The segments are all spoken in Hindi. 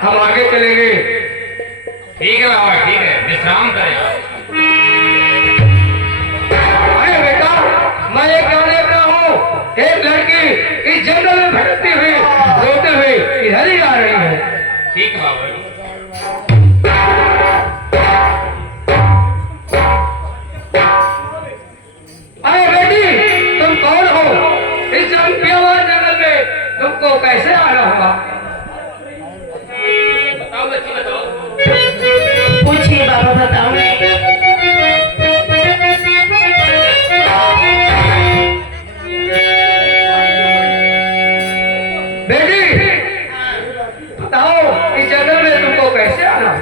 हम आगे चलेंगे। ठीक है बाबा, ठीक है, विश्राम करें। अरे बेटा, मैं ये क्या देख रहा हूँ, एक लड़की इस जंगल में भटकती हुई रोते हुए इधर ही आ रही है। ठीक है बाबा। अरे बेटी, तुम कौन हो? इस जंगल में तुमको कैसे आना होगा? बताओ बच्ची, बताओ। पूछिए बाबा, बताओ। बेटी, बताओ इस जंगल में तुमको कैसे आना?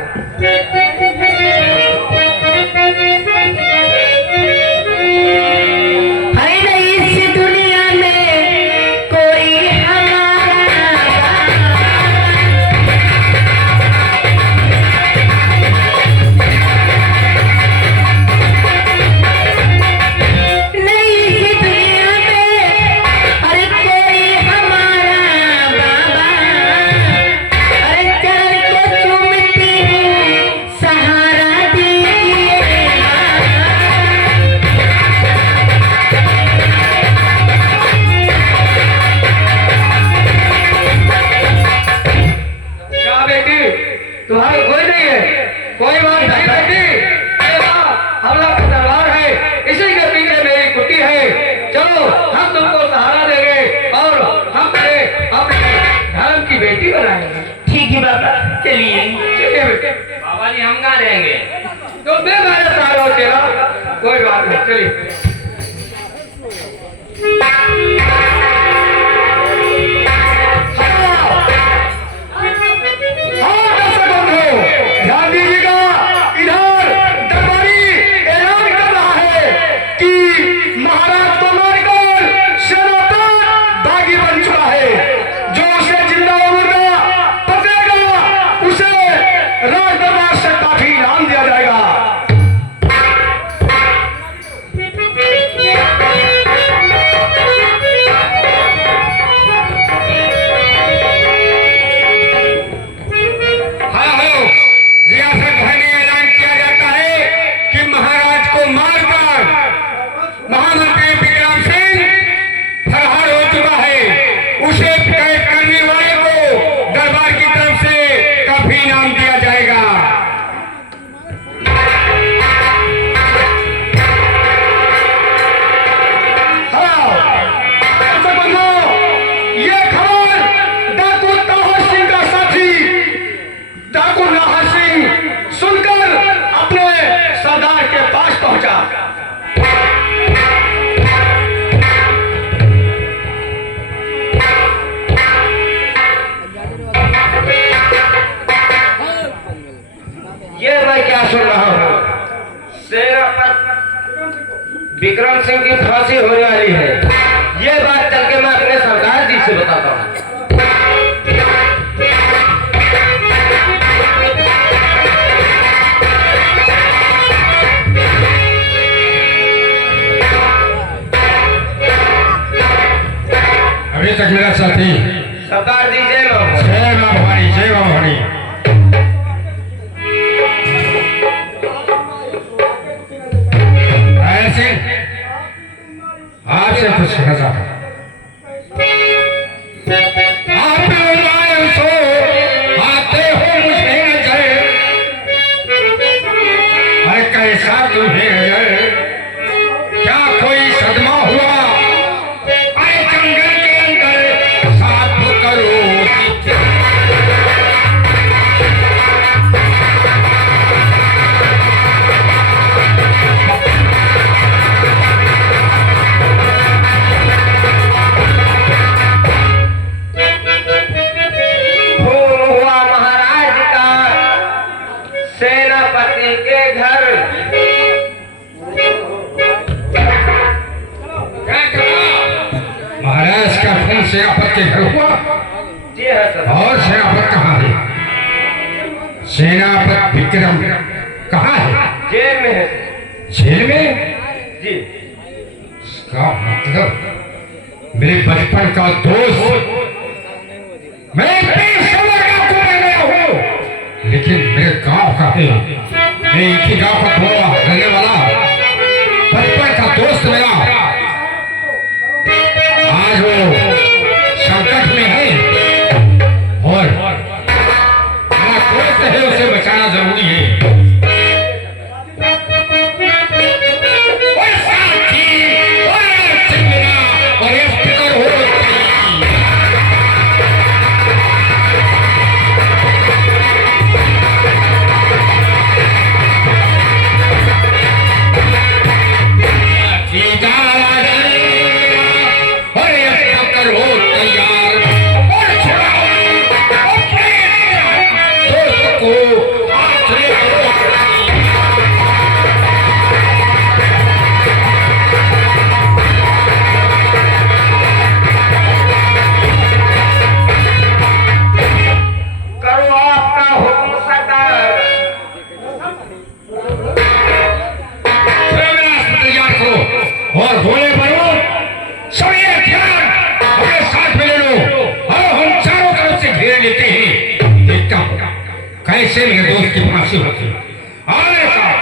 तुम्हारे कोई नहीं है? कोई बात नहीं बेटी, हम लोग का दरबार है, इसी के पीछे मेरी कुटी है। चलो, हम तुमको सहारा देंगे और हम अपने धर्म की बेटी बनाएंगे। ठीक है बाबा, चलिए। चलिए बेटे। बाबा जी, हम कहाँ रहेंगे? तो मैं मेरे सहारा हो तेरा, कोई बात नहीं। चलिए। ध्यान दीजिएगा, इधर दरबारी ऐलान कर रहा है कि महाराज को मारकर सेनापति बागी बन चुका है। जो उसे जिंदा और मुर्दा पकड़ेगा, उसे राज दरबार से काफी इनाम दिया जाएगा। महामंत्री विक्रम सिंह फरार हो चुका है। उसे कैद करने वाले को दरबार की तरफ से काफी इनाम दिया जाएगा। ये खबर डाकू नाहर सिंह का साथी डाकू नाहर सिंह सुनकर अपने सरदार के पास पहुंचा। ये मैं क्या सुन रहा हूँ, सेनापति विक्रम सिंह की फांसी होने वाली है। ये बात चल के मैं अपने सरदार जी से बताता हूँ। अभी तक मेरा साथी सरदार जी जय मां भवानी, जय मां भवानी। आपसे कुछ कहना चाहता हूं। आप लाए सो आते हो मुझे नजर, अरे कैसा तुम्हें नजर, क्या कोई सदमा हुआ? अरे जंगल के अंदर क्या तुम सेनापत के घर हुआ? जी है सर। और सेनापत कहाँ है? सेनापत विक्रम कहाँ है? जेल में है जेल में? जी। इसका मतलब मेरे बचपन का दोस्त, मैं पेशेवर गांव को मैं गया हूँ, लेकिन मेरे गांव का है, मैं एक ही गांव का रहने वाला बचपन का दोस्त मेरा आज वो संकट में है और मेरा दोस्त है, उसे बचाना जरूरी है। ओए साथी, ओए चिंगरा, और ये फिक्र हो करो आपका हुक्म सरदार। तैयार करो और गोले बनो, सभी हथियार अपने साथ में ले लो और हम चारों तरफ से घेर लेते हैं। देखता हूँ कैसे मेरे दोस्त की फांसी होती है। आए साहब,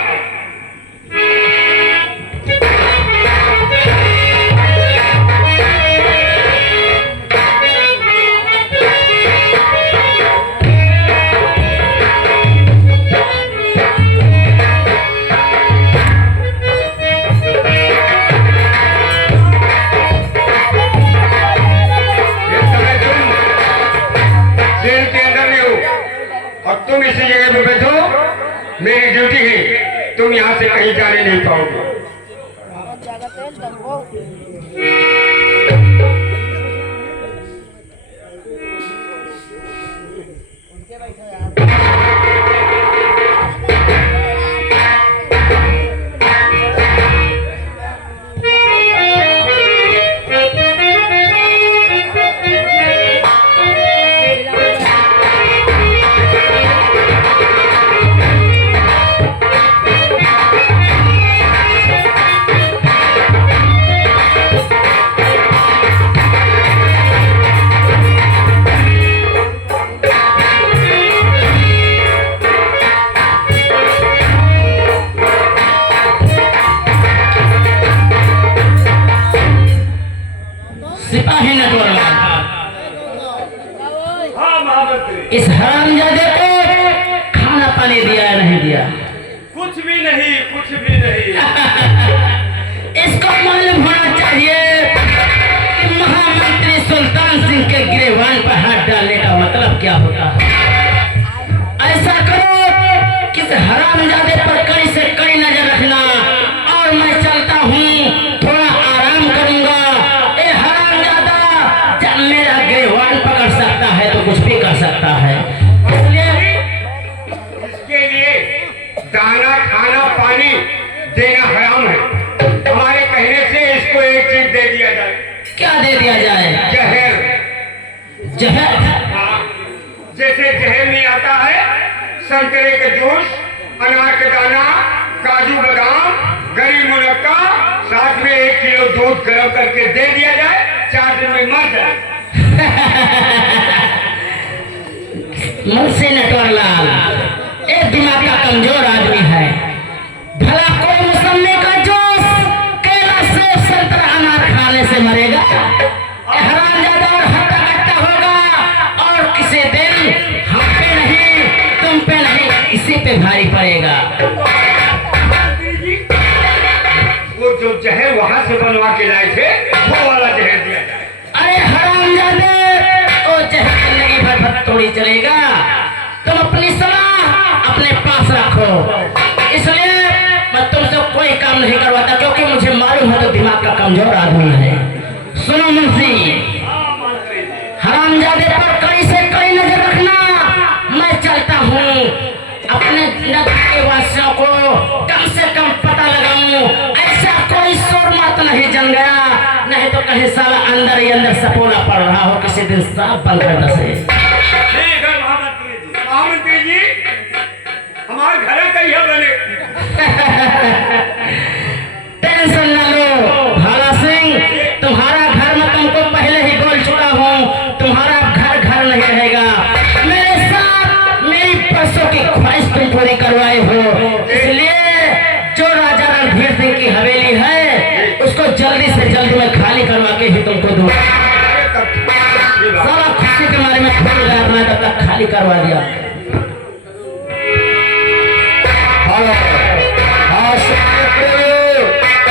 इस समय तुम जेल के अंदर में हो और तुम इसी जगह पे बैठो। मेरी ड्यूटी है, तुम यहाँ से कहीं जाने नहीं पाओगे। सिपाही नटवरलाल, हाँ महामंत्री। इस हरामजादे को खाना पानी दिया या नहीं दिया? कुछ भी नहीं, कुछ भी नहीं। इसको मालूम होना चाहिए कि महामंत्री सुल्तान सिंह के गिरेबान पर हाथ डालने का मतलब क्या होता है। ऐसा करो कि इस हरामजादे पर कड़ी से कड़ी नजर रखना और मैं चलता हूँ, थोड़ा आराम करूंगा। ए हरामजादा, जब मेरा गिरेबान पकड़ सकता है तो कुछ भी कर सकता है, इसलिए इसके लिए दाना खाना पानी देना हराम है। हमारे कहने से इसको एक चीज दे दिया जाए। क्या दे दिया जाए? जहर। जहर? हाँ, जैसे जहर में आता है संतरे का जूस, अनार का दाना, काजू बादाम, गरी मुनक्का, साथ में 1 किलो दूध गर्म करके दे दिया जाए, 4 दिन में मर जाए। मुंशी नटवरलाल एक दिमाग का कमजोर आदमी है। भला कोई मौसमी का जूस, केला, सेब, संतरा, अनार खाने से मरेगा? हरामजादा और हट्टा कट्टा होगा और किसी दिन हम पे नहीं, तुम पे नहीं, इसी पे भारी पड़ेगा। वो जो जहर वहां से बनवा के लाए थे, वो वाला जहर दिया जाए। अरे हरामजादे, वो जहर जिंदगी भर थोड़ी चलेगा। तुम अपनी सलाह अपने पास रखो, इसलिए मैं तुमसे कोई काम नहीं करवाता, क्योंकि मुझे मालूम है तो दिमाग का कमजोर आदमी है। सुनो मुंशी, हरामजादे पर कड़ी से कड़ी नजर रखना। मैं चलता हूँ, अपने नगर के वासियों को कम से कम पता लगाऊं, ऐसा कोई शोर मत नहीं जम गया, नहीं तो कहीं साला अंदर ही अंदर सपोना पड़ रहा हो, किसी दिन साफ बंद कर दसे। ठीक है महामंत्री जी। महामंत्री जी हमारे घर कहिए बने। टेंशन ना लो भाला सिंह, तुम्हारा घर में तुमको पहले ही बोल चुका हूँ, तुम्हारा घर घर नहीं रहेगा। मेरे साथ मेरी परसों की ख्वाहिश तुम पूरी करवाए हो, इसलिए जो राजा रणधीर सिंह की हवेली है उसको जल्दी से जल्दी मैं खाली करवा के ही तुमको दूंगा। सारा खुशी के मारे में खून गारना तब तक खाली करवा दिया।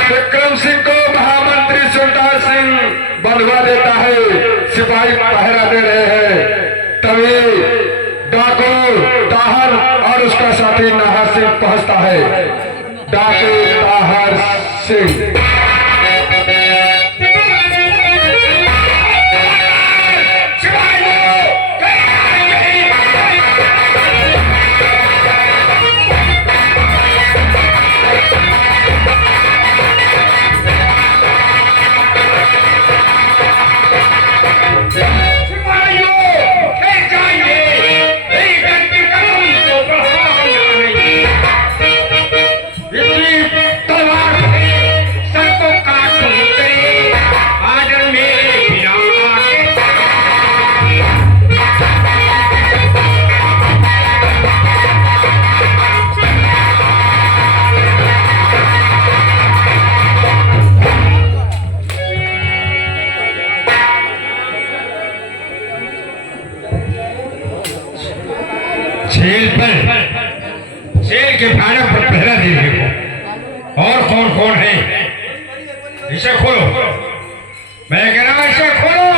विक्रम सिंह को महामंत्री सुल्तान सिंह बंधवा देता है, सिपाही पहरा दे रहे हैं, तभी डाकू ताहर और उसका साथी नाहर सिंह पहुंचता है। डाकू ताहर सिंह जेल के फाटक पर पहरा देने को। और कौन कौन है? इसे खोलो, मैं कह रहा हूं इसे खोलो।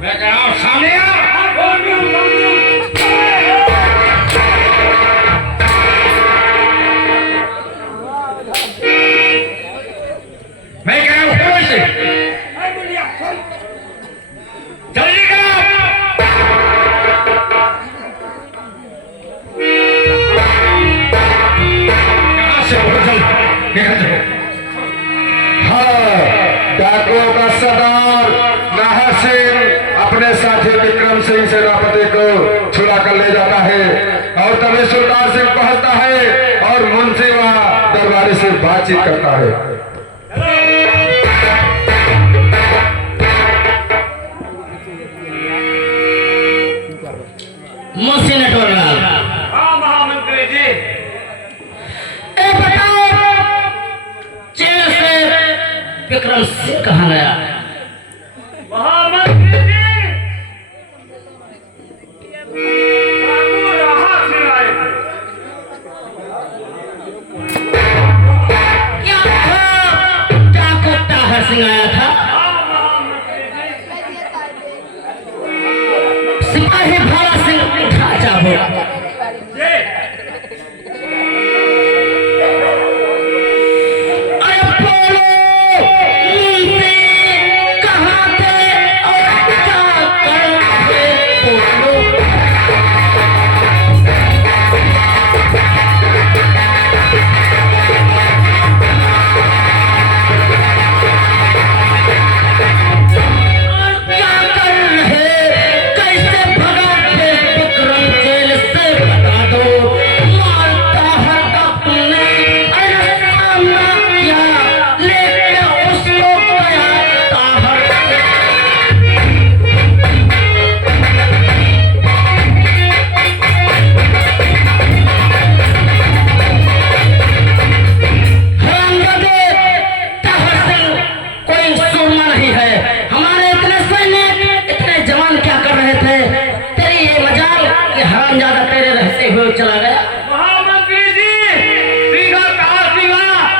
मैं कह रहा हूं सामने आ। मैं कह रहा हूं खोलो इसे, जल्दी करो। डाकुओं का सरदार नाहर सिंह अपने साथी विक्रम सिंह सेनापति को छुड़ा कर ले जाता है और तभी सुल्तान सिंह पहुंचता है और मुंशी व दरबारी से बातचीत करता है। मुंशी नटवरलाल, हाँ महामंत्री जी। बताओ जेल से विक्रम सिंह कहाँ गया? महामंत्री जी डाकू राहत से आए थे। क्या था? डाकू ताहर सिंह आया था? सिपाही भाला सिंह ढांचा हो। अरे बोलो मुंशी कि हरामजादा तेरे रहते हुए चला गया? महामंत्री जी, सीधा कहा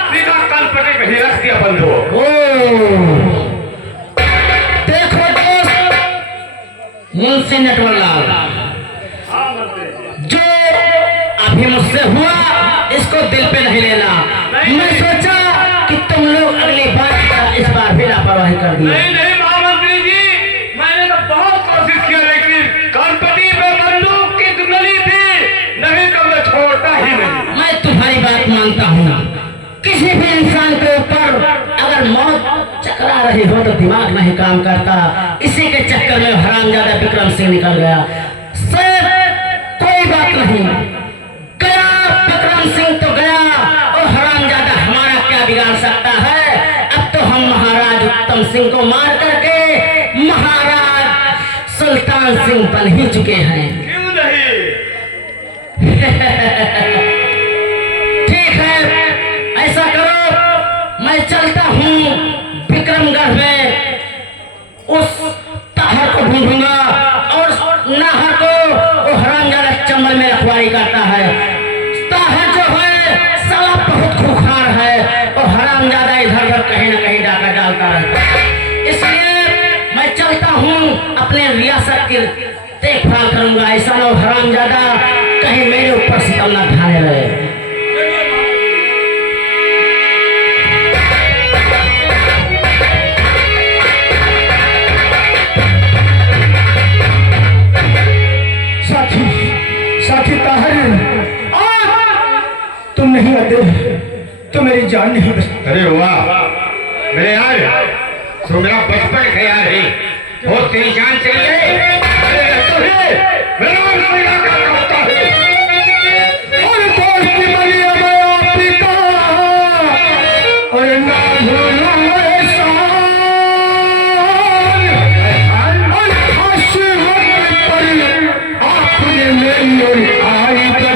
सीधा कनपटी पे ही रख दिया बंधु। देखो दोस्त मुंशी नटवरलाल, हाँ मंत्री जी। जो अभी मुझसे हुआ इसको दिल पे नहीं लेना। मैं सोचा कि तुम लोग अगली बार की तरह इस बार भी लापरवाही कर दी। नहीं महामंत्री जी, मैंने तो बहुत कोशिश किया, लेकिन कनपटी पे बंदूक की दुगली थी, नहीं तो मैं छोड़ता ही नहीं। मैं तुम्हारी बात मानता हूँ। किसी भी इंसान के ऊपर अगर मौत चकरा रही हो तो दिमाग नहीं काम करता। इसी के चक्कर में हरामजादा विक्रम सिंह निकल गया। सर कोई बात नहीं, गया विक्रम सिंह तो गया, और हरामजादा हमारा क्या बिगाड़ सकता है। अब तो हम महाराज उत्तम सिंह को मार करके महाराज सुल्तान सिंह बन ही चुके हैं। क्यों नहीं? ठीक है, ऐसा करो, मैं चलता हूँ विक्रमगढ़ में, उस ताहर को ढूंढूंगा, और नाहर को वो हरामजादा चंबल में रखवारी करता है। ताहर जो है साला बहुत खूंखार है, और हरामजादा इधर उधर कहीं ना कहीं डाका डालता रहता है। इसलिए मैं चलता हूँ, अपने रियासत की देखभाल करूंगा। ऐसा ना हो हरामजादा कहीं मेरे ऊपर सितम न ढाने लगे। साथी ताहर, तुम नहीं आते तो मेरी जान नहीं बचती। अरे वाह मेरे यार, तो मेरा बचपन का यार है, और तेरी जान चली गई। मेरा नाम इलाका का होता है, और दोस्त की बलिया मैं आपकी का, और ना भूलूं एहसान, और खास वक्त पर आपने मेरी ओर आई बचाई।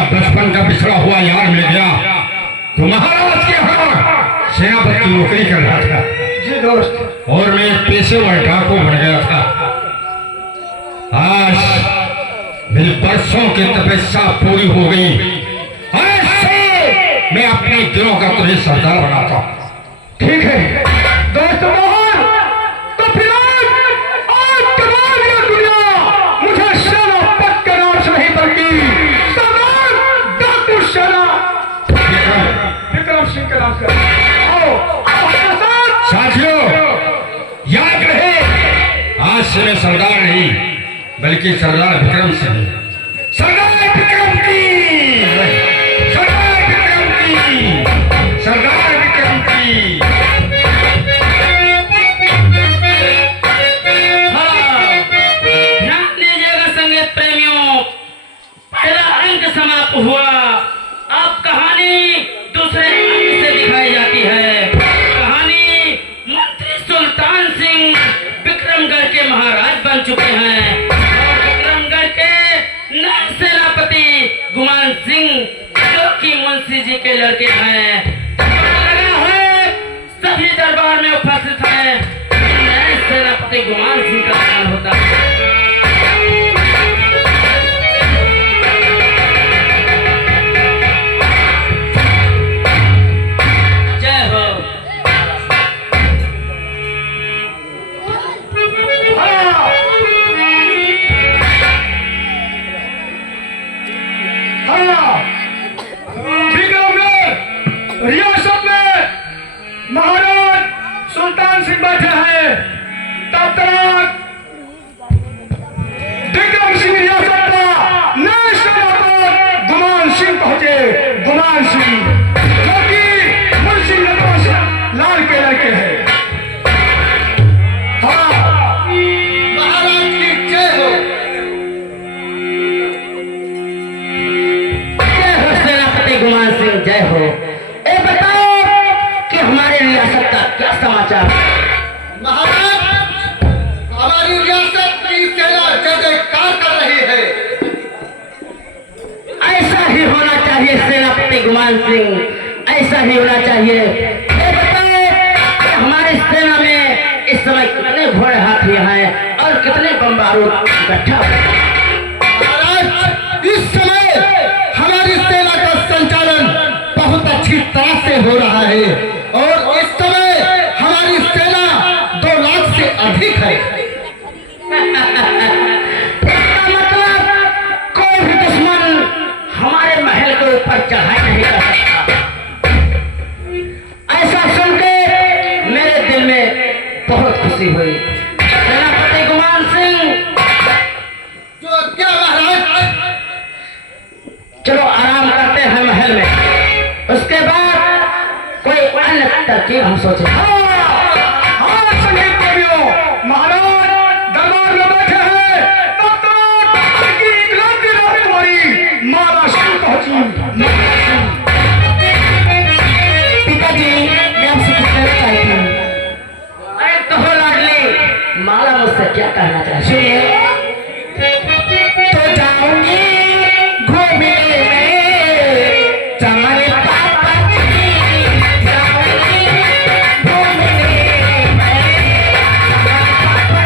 मेरा बचपन का बिछड़ा हुआ यार मिल गया तो महाराज के यहाँ सेनापति की नौकरी कर रहा था जी दोस्त। और मैं एक पेशेवर डाकू बन गया था। आज मेरी बरसों की तपस्या पूरी हो गई। आज से मैं अपने दिलों का तुझे सरदार बनाता हूँ। ठीक है दोस्त मोहन, तो फिलहाल आज के बाद ये दुनिया मुझे सेनापति के नाम से नहीं बल्कि सरदार डाकू सेना विक्रम सिंह के नाम से। आओ हमारे साथ। साथियों याद रहे, आज से मैं सरदार नहीं बल्कि सरदार विक्रम सिंह। सरदार विक्रम की, सरदार विक्रम की, सरदार विक्रम की। हाँ, ध्यान दीजिएगा संगीत प्रेमियों, पहला अंक समाप्त हुआ। अब कहानी दूसरे अंक से दिखाई जाती है। कहानी मंत्री सुल्तान सिंह विक्रमगढ़ के महाराज बन चुके हैं और विक्रमगढ़ के नए सेनापति गुमान सिंह जो कि मुंशी जी के लड़के हैं। लगा है सभी दरबार में उपस्थित हैं। नए सेनापति गुमान सिंह का ध्यान होता है। जय हो। विक्रमगढ़ रियासत में महाराज सुल्तान सिंह बैठे हैं। तब तक विक्रम सिंह रियासत का नए सेनापति गुमान सिंह पहुंचे। गुमान सिंह जो कि मुंशी नटवर लाल के लड़के हैं। हाँ महाराज की जय हो। जय हो सेनापति गुमान सिंह, जय हो। ए बताओ कि हमारे रियासत का क्या समाचार? महाराज हमारी रियासत की सेना जय जयकार कर रही है। ऐसा ही होना चाहिए सेनापति गुमान सिंह, ऐसा ही होना चाहिए। ए बताओ कि हमारी सेना में इस समय कितने घोड़े हाथी हैं और कितने बम बारूद इकट्ठा हैं? महाराज इस समय हमारी सेना का संचालन बहुत अच्छी तरह से हो रहा है और इस समय हमारी सेना 2 लाख से अधिक है। इसका मतलब कोई भी दुश्मन हमारे महल के ऊपर चढ़ाई नहीं कर सकता। ऐसा सुनकर मेरे दिल में बहुत खुशी हुई। सेनापति गुमान सिंह, जो क्या महाराज? चलो आराम करते हैं महल में, उसके बाद कोई अन्य तरकीब हम सोचेंगे। हाँ संगीत प्रेमियों, महाराज दरबार में बैठे हैं। तब तक उनकी इकलौती राजकुमारी माला सिंह पहुंची। पिताजी, मैं आपसे कुछ कहना चाहती हूँ। अरे कहो लाडली, माला मुझसे क्या कहना चाहती है? सुनिए। तो जाऊंगी घूमने में तुम्हारे पापा की, जाऊंगी घूमने में तुम्हारे पापा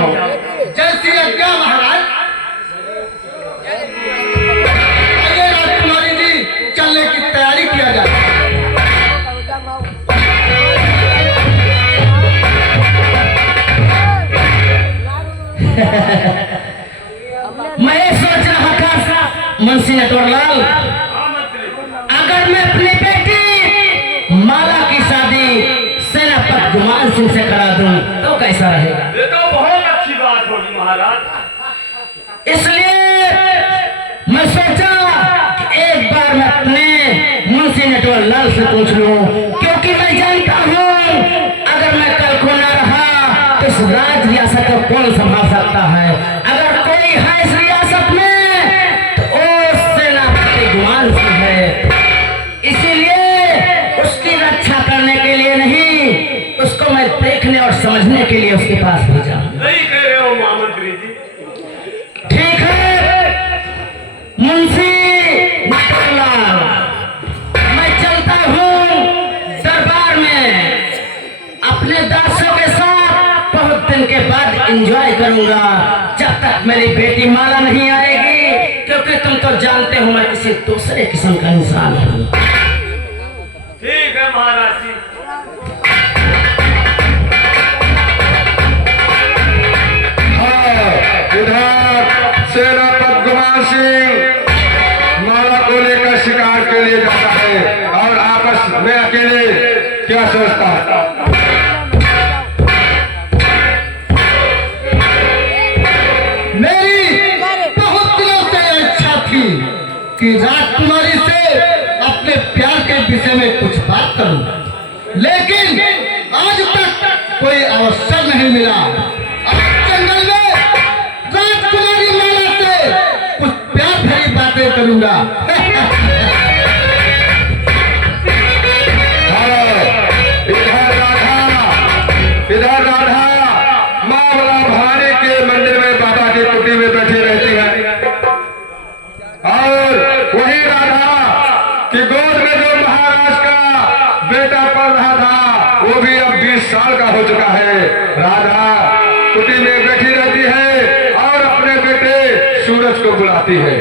जाओ। जैसी आज्ञा महाराज। आइए राजकुमारी जी, चलने की तैयारी किया जाए। मैं सोच रहा था मुंशी नटवरलाल, अगर मैं अपनी बेटी माला की शादी सेनापति गुमान सिंह से करा दूं तो कैसा रहेगा? ये तो बहुत अच्छी बात होगी महाराज। इसलिए मैं सोचा कि एक बार मैं अपने मुंशी नटवरलाल से पूछ लूं, क्योंकि मैं जानता हूं अगर मैं कल को न रहा तो इस राज रियासत को कौन संभाल सकता है। अगर कोई है इस रियासत में तो वो सेनापति गुमान सिंह है। इसीलिए उसकी रक्षा करने के लिए नहीं, उसको मैं देखने और समझने के लिए उसके पास भेजा। नहीं कह रहे हो महामंत्री जी। ठीक है मुंशी नटवरलाल, मैं चलता हूँ दरबार में, अपने दासों के साथ बहुत दिन के बाद एंजॉय करूंगा, जब तक मेरी बेटी माला नहीं आएगी, क्योंकि तुम तो जानते हो मैं किसी दूसरे किस्म का इंसान हूँ। ठीक है महाराज जी। इधर सेनापति गुमान सिंह माला को लेकर शिकार के लिए जाता है और आपस में अकेले क्या सोचता है? मेरी बहुत दिनों से इच्छा थी कि राजकुमारी से अपने प्यार के विषय में कुछ बात करूं, लेकिन आज तक कोई अवसर नहीं मिला। आज जंगल में राजकुमारी माला से कुछ प्यार भरी बातें करूंगा। इधर राधा माँ बड़ा भाने के मंदिर में बाबा की कुटी में बैठी रहती है और वही राधा की गोद में जो महाराज का बेटा पल रहा था वो भी अब 20 साल का हो चुका है। राधा कुटी में बैठी रहती है और अपने बेटे सूरज को बुलाती है।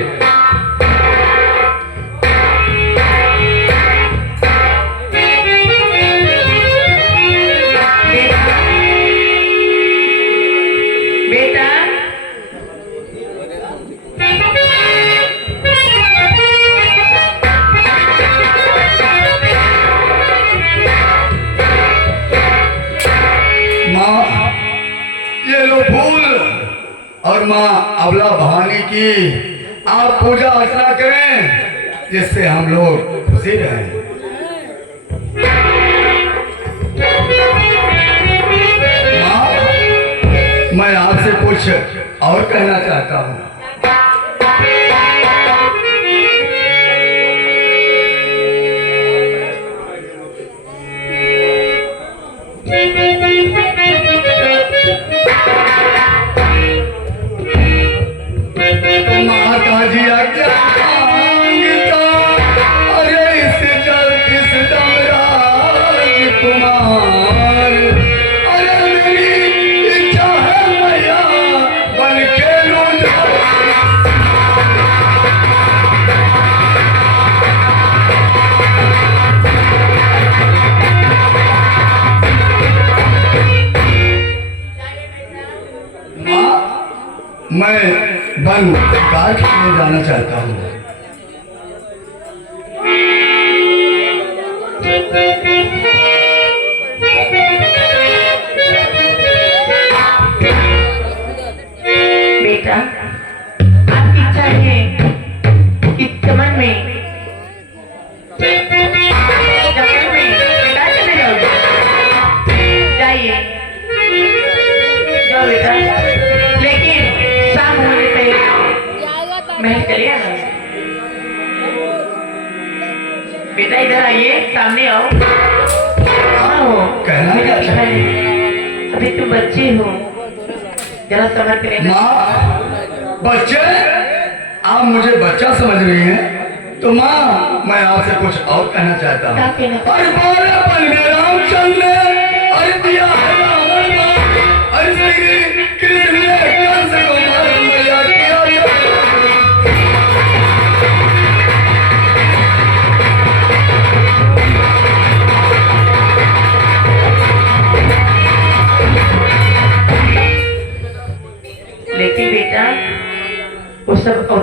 बेटा माँ ये लो फूल और माँ अबला भवानी की आप पूजा अर्चना करें, जिससे हम लोग खुशी रहें। माँ मैं आपसे कुछ और कहना चाहता हूँ। माता जी आज्ञा मांगता, अरे इस दम राजकुमार, अरे मेरी इच्छा है मैया बन के लूट। मैं वन शिकार खेलने जाना चाहता हूँ। बेटा आपकी इच्छा है कि चमन में जंगल में शिकार करने जाओगे? जाइए, जाओ बेटा, लेकिन शाम होने पे महल चले आना। बेटा इधर आइए, सामने आओ। आओ, कहना क्या चाहते है, अभी तुम बच्चे हो, जरा समझ कर। माँ बच्चे, आप मुझे बच्चा समझ रही हैं, तो माँ मैं आपसे कुछ और कहना चाहता क्या हूँ। कहना? अरे बालपन में रामचंद्र ने अरे दिया है रावण का, अरे श्री कृष्ण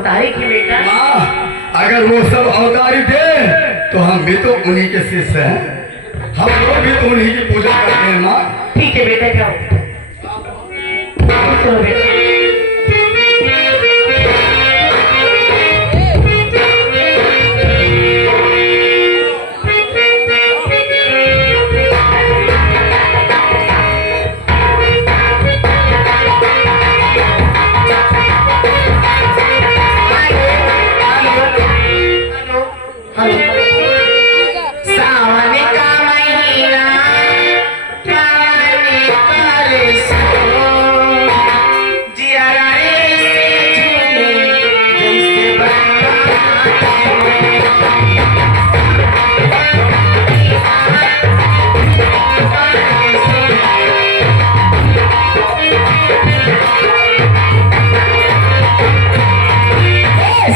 अवतारी की बेटा। माँ अगर वो सब अवतारी थे तो हम भी तो उन्हीं के शिष्य हैं, हम लोग भी तो उन्हीं की पूजा करते हैं माँ। ठीक है बेटा जाओ। चलो बेटा। सावन का महीना पावन कर सो जिया रे से झूमे जैसे बरसात में।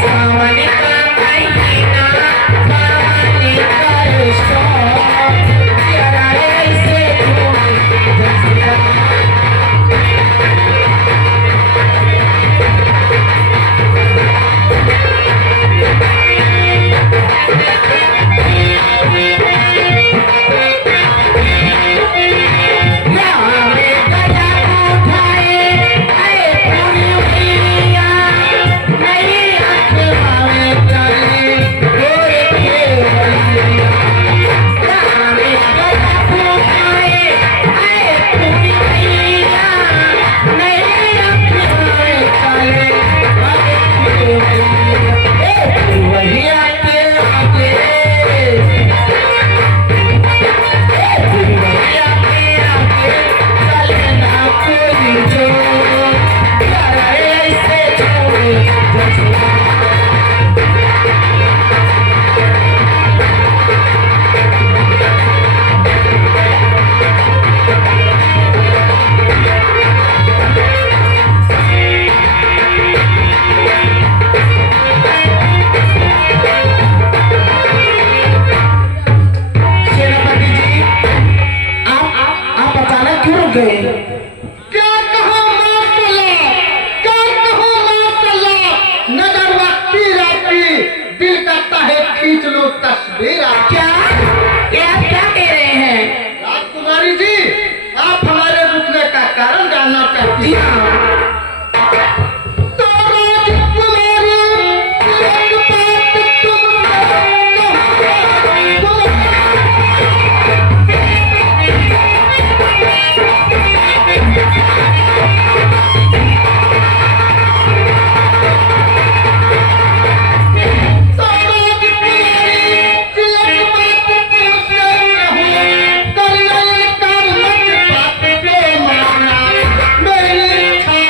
सावन का महीना पावन कर सो जिया रे से झूमे जैसे बरसात। सेनापति जी, आप अचानक क्यों रुक गए? क्या कहो माशाल्लाह, क्या कहो माशाल्लाह, नजर वक्ती रहती, दिल करता है खींच लो तस्वीर आपकी। क्या ये आप क्या कह रहे हैं? राजकुमारी जी, आप हमारे रुकने का कारण जानना चाहती जी हैं? हाँ। तो राजकुमारी, एक बात मेरी इच्छा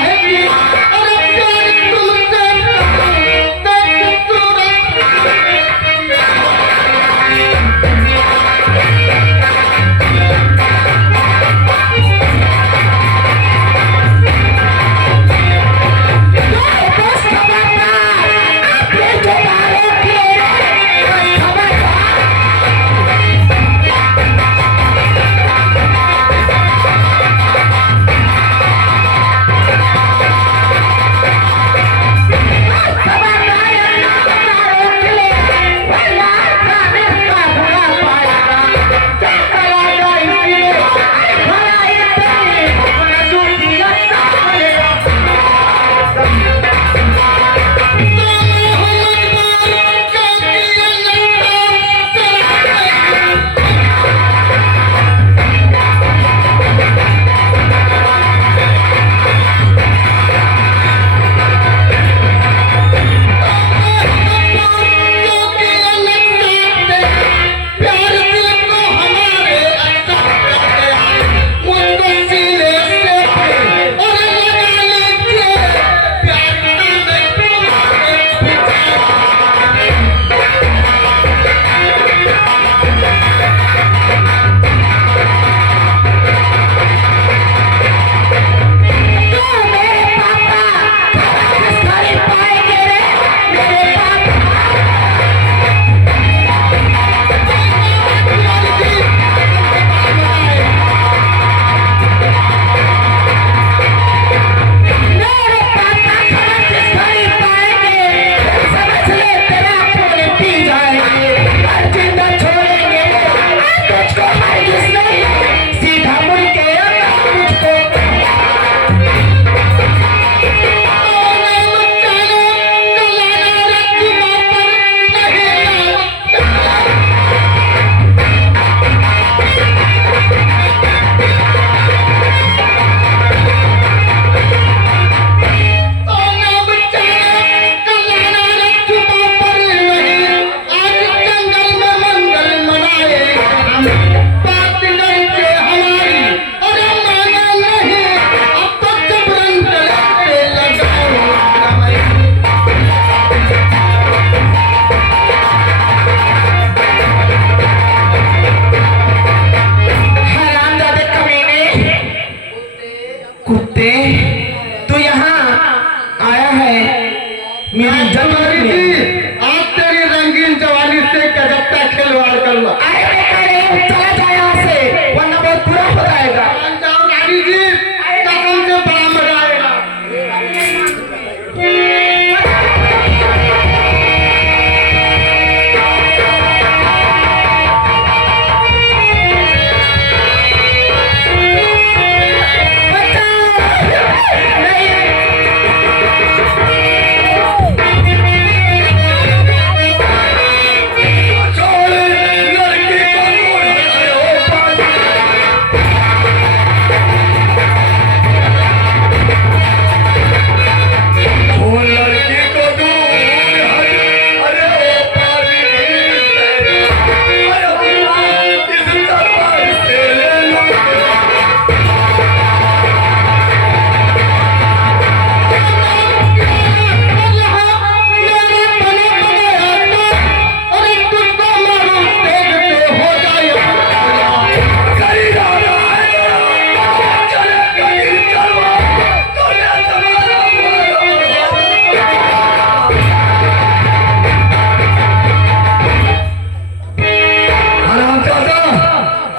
रानी जी, आज तेरी रंगीन जवानी से गजब का खिलवाड़ कर लो। अरे बेटा रे, चला जाए यहाँ से, वरना बहुत बुरा हो जाएगा। जाओ रानी जी, कसम से बड़ा मजा आएगा।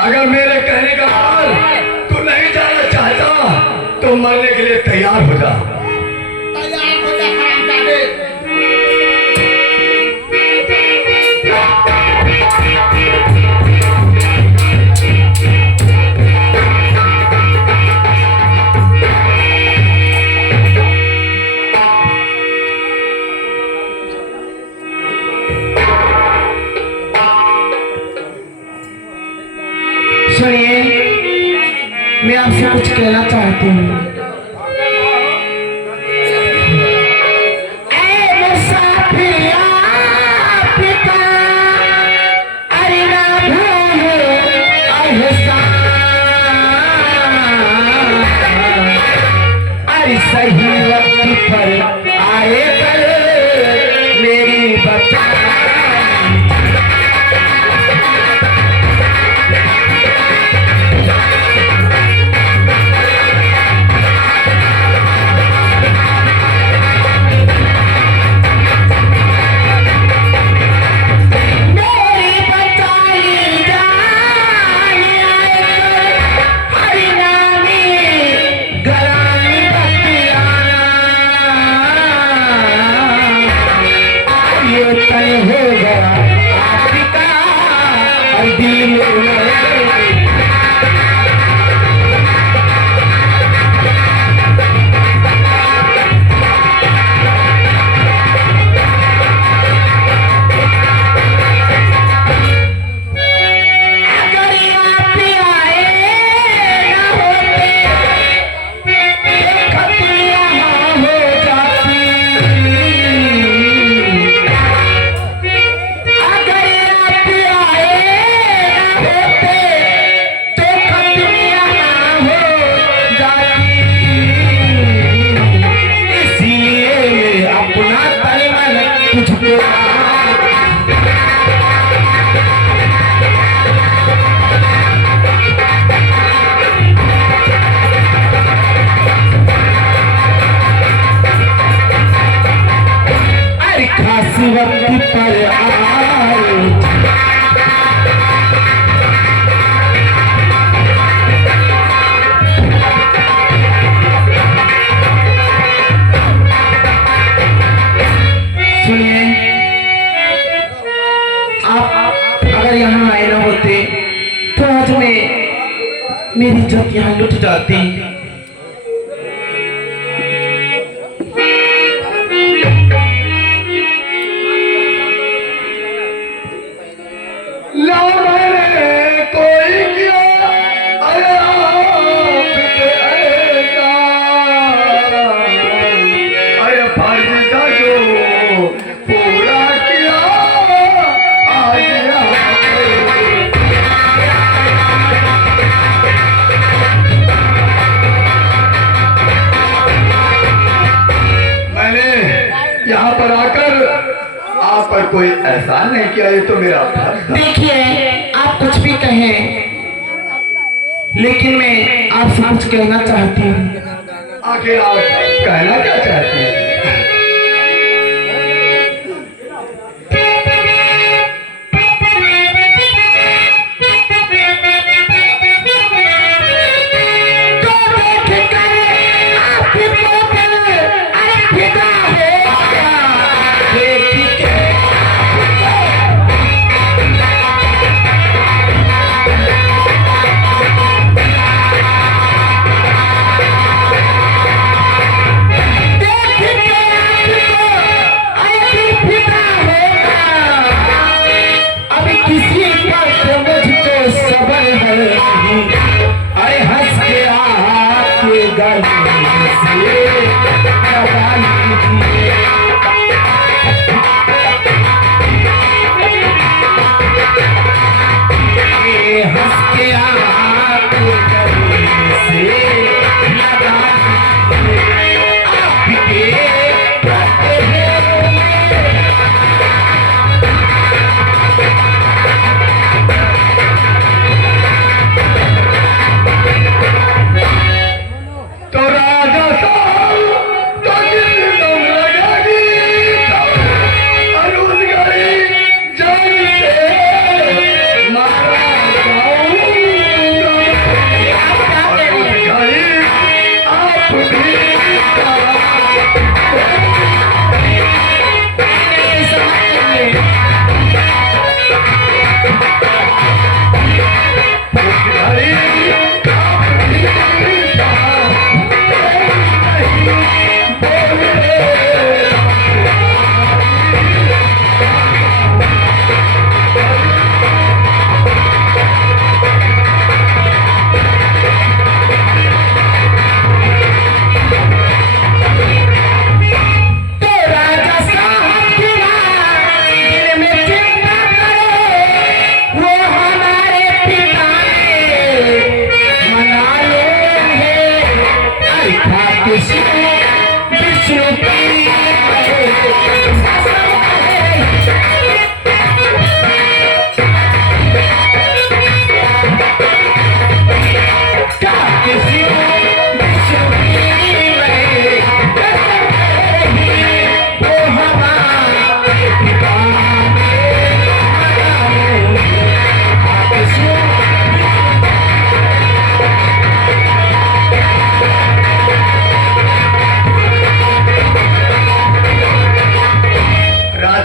अगर मेरे कहने का बाद तू नहीं जाना चाहता तो मरने के लिए तैयार हो जा। तैयार हो जा हरामजादे। सुनिए, मैं आपसे कुछ कहना चाहती हूँ। ऐ मुसाफिरा पिता, अरे ना भूलो एहसान, अरे सही वक्त पर आए कर मेरी बता। वक्त पर आए सुनिए, आप अगर यहाँ आए ना होते तो आज मेरी इज्जत यहाँ लुट जाती। यहाँ पर आकर आप पर कोई एहसान नहीं किया, ये तो मेरा फर्ज था। देखिए, आप कुछ भी कहें, लेकिन मैं आपसे कुछ कहना चाहती हूँ। आखिर आप कहना क्या चाहती हैं?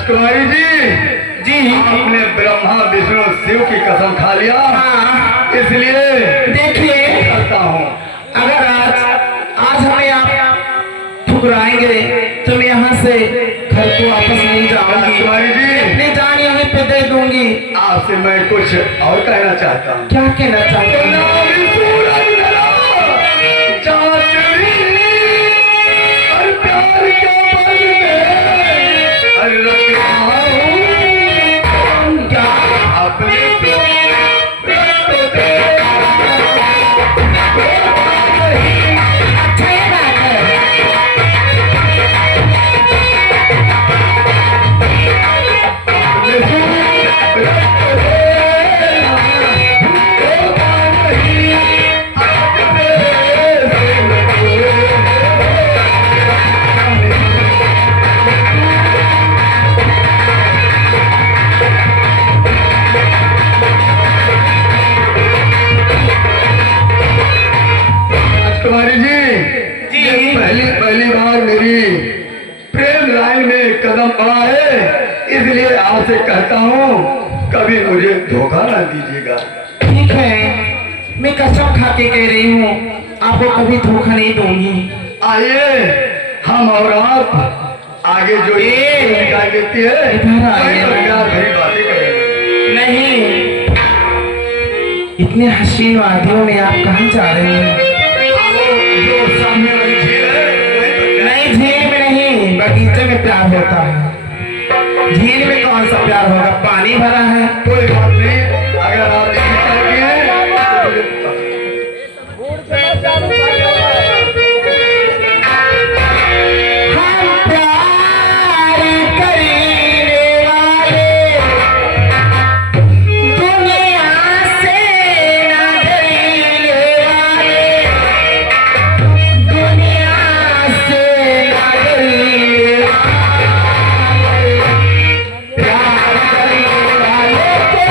राजकुमारी जी आपने ब्रह्मा विष्णु शिव की कसम खा लिया, इसलिए देखिए करता हूँ। अगर आज हमें आप ठुकराएंगे तो मैं यहाँ से घर को वापस नहीं जाऊंगी। राजकुमारी जी अपनी जान यहीं पे दे दूंगी। आपसे मैं कुछ और कहना चाहता हूँ। क्या कहना चाहते हैं? अच्छा ये बात है। राजकुमारी जी ये पहली बार मेरी प्रेम लाइन में कदम पड़ा है, इसलिए आपसे कहता हूँ कभी मुझे धोखा ना दीजिएगा। ठीक है, मैं कसम खा के कह रही हूँ आपको कभी धोखा नहीं दूंगी। आइए हम और आप आगे जो ये दिखाई देती है इधर आइए। वहीं पर प्यार भरी बातें करेंगे। नहीं, इतने हसीन वादियों में आप कहाँ जा रहे हैं? जो सामने वाली झील है वहीं पर प्यार- नहीं, झील में नहीं, बगीचे में प्यार होता है। झील में कौन सा प्यार होगा? पानी भरा है। कोई बात नहीं, अगर आप नहीं चाहती हैं तो मुझे बता दो। हम प्यार करने वाले दुनिया से ना डरने वाले, दुनिया से ना डरने वाले, प्यार करने वाले के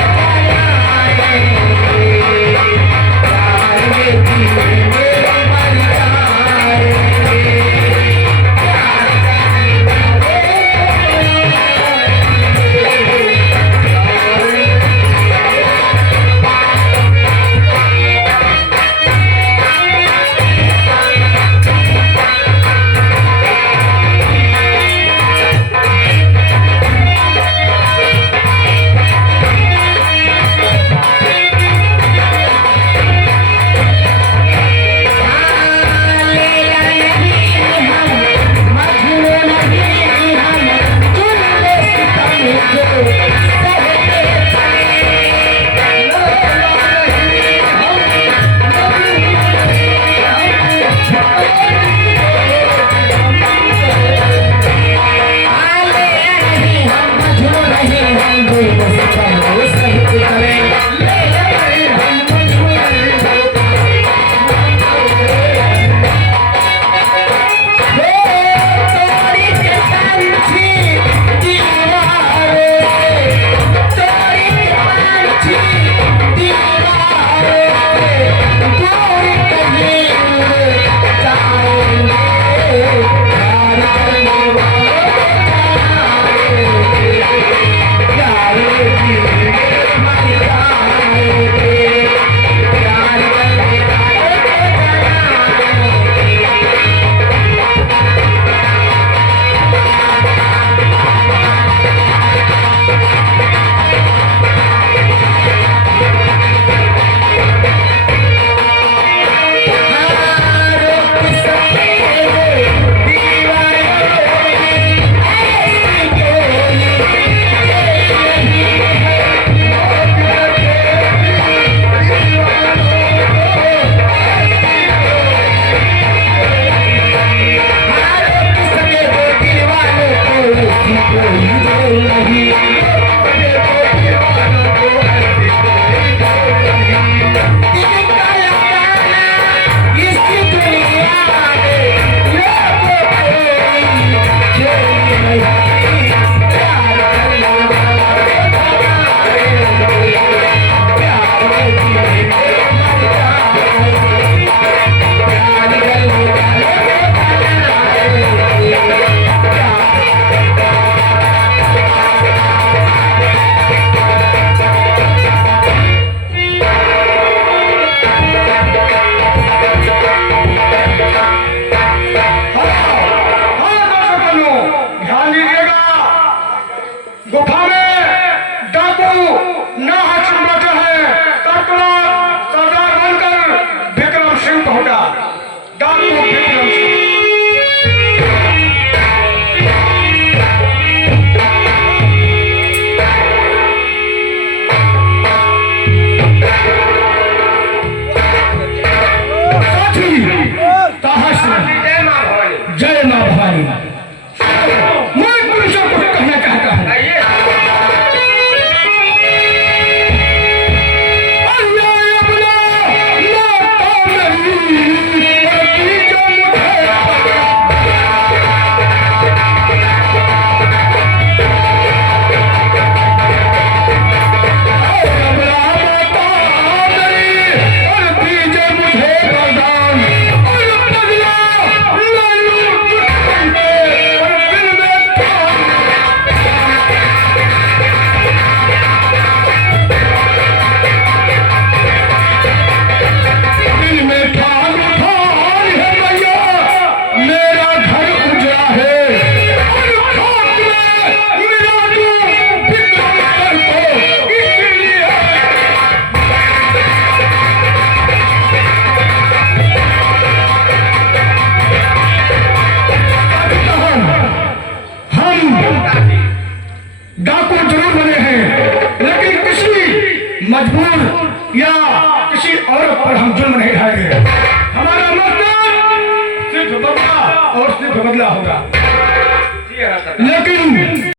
गुफा में डाकू नाहक बैठे हैं, तड़कला सरदार बनकर विक्रम सिंह पहुंचा। डाकू विक्रम सिंह जय मां भवानी। मैं तुमसे कुछ कहना चाहता हूँ। डाकू जरूर बने हैं, लेकिन किसी मजबूर या किसी और पर हम जुल्म नहीं ढाएंगे। हमारा मकसद सिर्फ बदला और सिर्फ बदला होगा, लेकिन